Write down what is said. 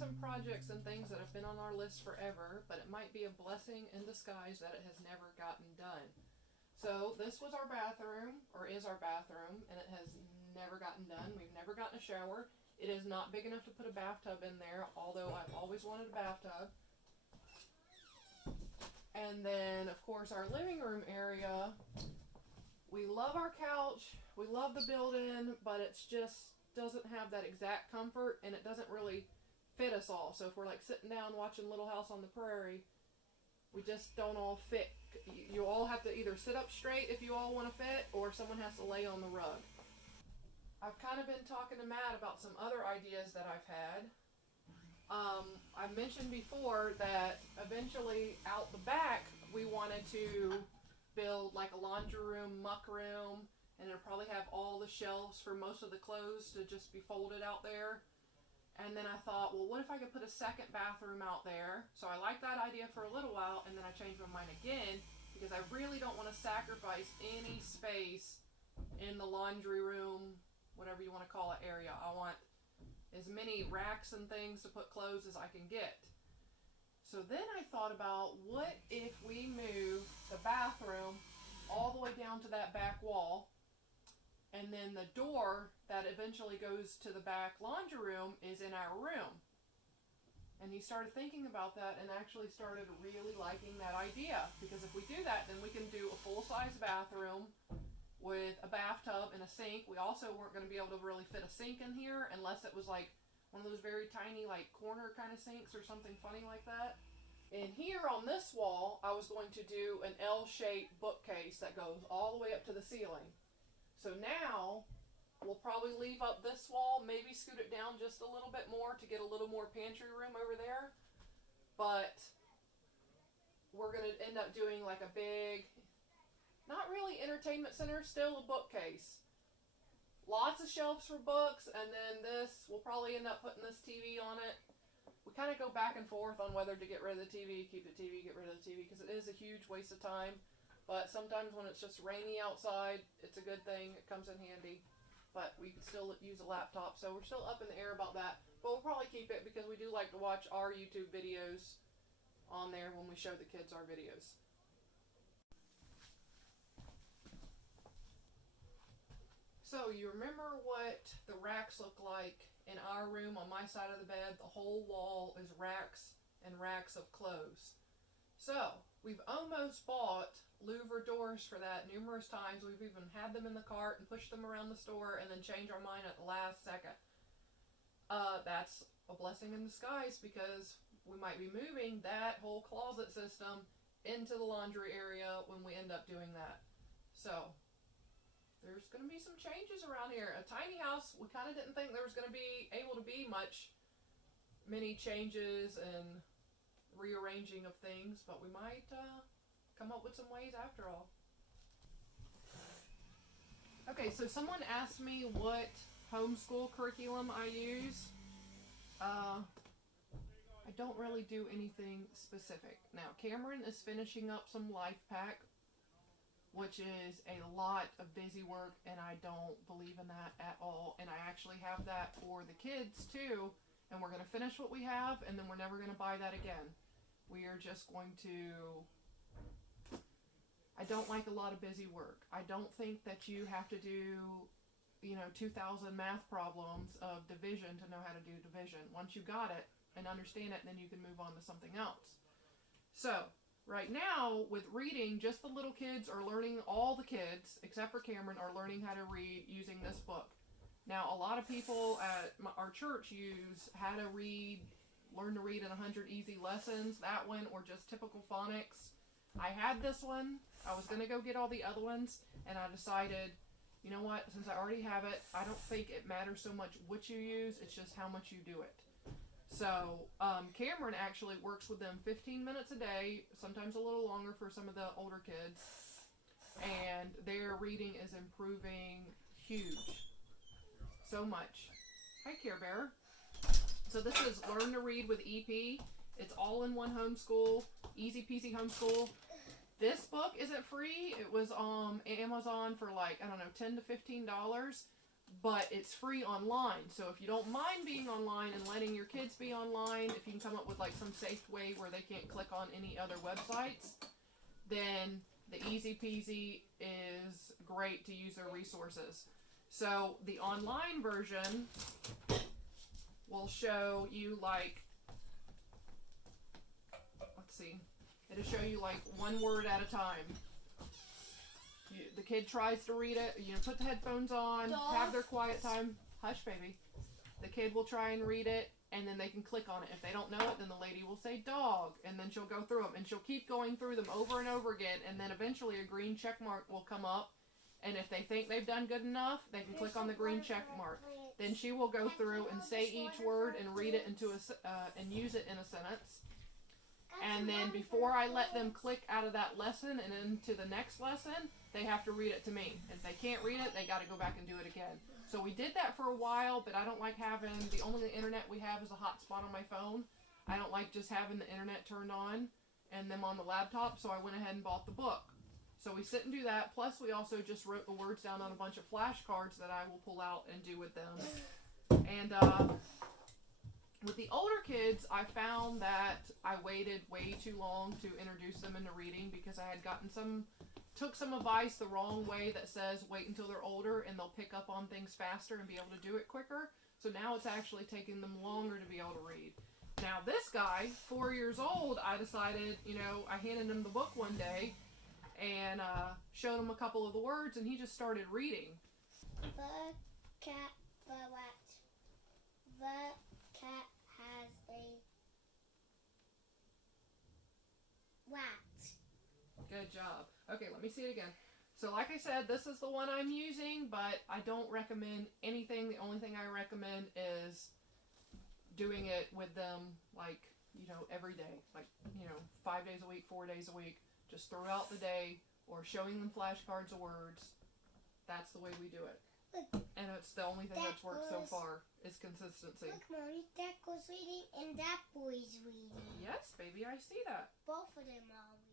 some projects and things that have been on our list forever, but it might be a blessing in disguise that it has never gotten done. So this was our bathroom, or is our bathroom, and it has never gotten done. We've never gotten a shower. It is not big enough to put a bathtub in there, although I've always wanted a bathtub. And then, of course, our living room area. We love our couch. We love the built-in, but it's just doesn't have that exact comfort, and it doesn't really fit us all. So if we're like sitting down watching Little House on the Prairie, we just don't all fit. You all have to either sit up straight if you all want to fit, or someone has to lay on the rug. I've kind of been talking to Matt about some other ideas that I've had. I mentioned before that eventually out the back we wanted to build like a laundry room, muck room, and it'll probably have all the shelves for most of the clothes to just be folded out there. And then I thought, well, what if I could put a second bathroom out there? So I liked that idea for a little while, and then I changed my mind again because I really don't want to sacrifice any space in the laundry room, whatever you want to call it, area. I want as many racks and things to put clothes as I can get. So then I thought about, what if we move the bathroom all the way down to that back wall, and then the door that eventually goes to the back laundry room is in our room. And he started thinking about that and actually started really liking that idea, because if we do that, then we can do a full-size bathroom with a bathtub and a sink. We also weren't going to be able to really fit a sink in here unless it was like one of those very tiny like corner kind of sinks or something funny like that. And here on this wall, I was going to do an L-shaped bookcase that goes all the way up to the ceiling. So now we'll probably leave up this wall, maybe scoot it down just a little bit more to get a little more pantry room over there. But we're going to end up doing like a big, not really entertainment center, still a bookcase. Lots of shelves for books, and then this, we'll probably end up putting this TV on it. We kind of go back and forth on whether to get rid of the TV, keep the TV, get rid of the TV, because it is a huge waste of time. But sometimes when it's just rainy outside, it's a good thing. It comes in handy. But we can still use a laptop, so we're still up in the air about that. But we'll probably keep it because we do like to watch our YouTube videos on there when we show the kids our videos. So you remember what the racks look like in our room on my side of the bed? The whole wall is racks and racks of clothes. So we've almost bought louver doors for that numerous times. We've even had them in the cart and pushed them around the store and then changed our mind at the last second. That's a blessing in disguise, because we might be moving that whole closet system into the laundry area when we end up doing that. So there's going to be some changes around here. A tiny house, we kind of didn't think there was going to be able to be many changes and rearranging of things, but we might come up with some ways after all. Okay, so someone asked me what homeschool curriculum I use. I don't really do anything specific. Now, Cameron is finishing up some Life Pack, which is a lot of busy work, and I don't believe in that at all. And I actually have that for the kids too, and we're going to finish what we have, and then we're never going to buy that again. We are just going to... I don't like a lot of busy work. I don't think that you have to do, 2,000 math problems of division to know how to do division. Once you got it and understand it, then you can move on to something else. So, right now, with reading, just the little kids are learning, all the kids, except for Cameron, are learning how to read using this book. Now, a lot of people at our church use How to Read, Learn to Read in 100 Easy Lessons, that one, or just typical phonics. I had this one. I was going to go get all the other ones, and I decided, you know what, since I already have it, I don't think it matters so much what you use, it's just how much you do it. So, Cameron actually works with them 15 minutes a day, sometimes a little longer for some of the older kids, and their reading is improving huge. So much. Hi, Care Bear. So this is Learn to Read with EP. It's all in one homeschool, easy peasy homeschool. This book isn't free. It was on Amazon for $10 to $15. but it's free online. So if you don't mind being online and letting your kids be online, if you can come up with like some safe way where they can't click on any other websites, then the easy peasy is great to use their resources. So the online version will show you like, let's see, it'll show you like one word at a time. The kid tries to read it, put the headphones on, have their quiet time. Hush, baby. The kid will try and read it, and then they can click on it. If they don't know it, then the lady will say dog, and then she'll go through them, and she'll keep going through them over and over again, and then eventually a green check mark will come up, and if they think they've done good enough, they can click on the green check mark. Then she will go through and say each word and read it and use it in a sentence. And then before I let them click out of that lesson and into the next lesson, they have to read it to me. If they can't read it, they got to go back and do it again. So we did that for a while, but I don't like having, the only internet we have is a hotspot on my phone. I don't like just having the internet turned on and them on the laptop, so I went ahead and bought the book. So we sit and do that, plus we also just wrote the words down on a bunch of flashcards that I will pull out and do with them. And with the older kids, I found that I waited way too long to introduce them into reading because I had took some advice the wrong way that says wait until they're older and they'll pick up on things faster and be able to do it quicker. So now it's actually taking them longer to be able to read. Now this guy, 4 years old, I decided, I handed him the book one day and showed him a couple of the words and he just started reading. The cat, the rat. The cat has a rat. Good job. Okay, let me see it again. So like I said, this is the one I'm using, but I don't recommend anything. The only thing I recommend is doing it with them like, every day. Like, 5 days a week, 4 days a week, just throughout the day, or showing them flashcards of words. That's the way we do it. Look, and it's the only thing that's worked so far is consistency. Look, Mommy, that girl's reading and that boy's reading. Yes, baby, I see that. Both of them are reading.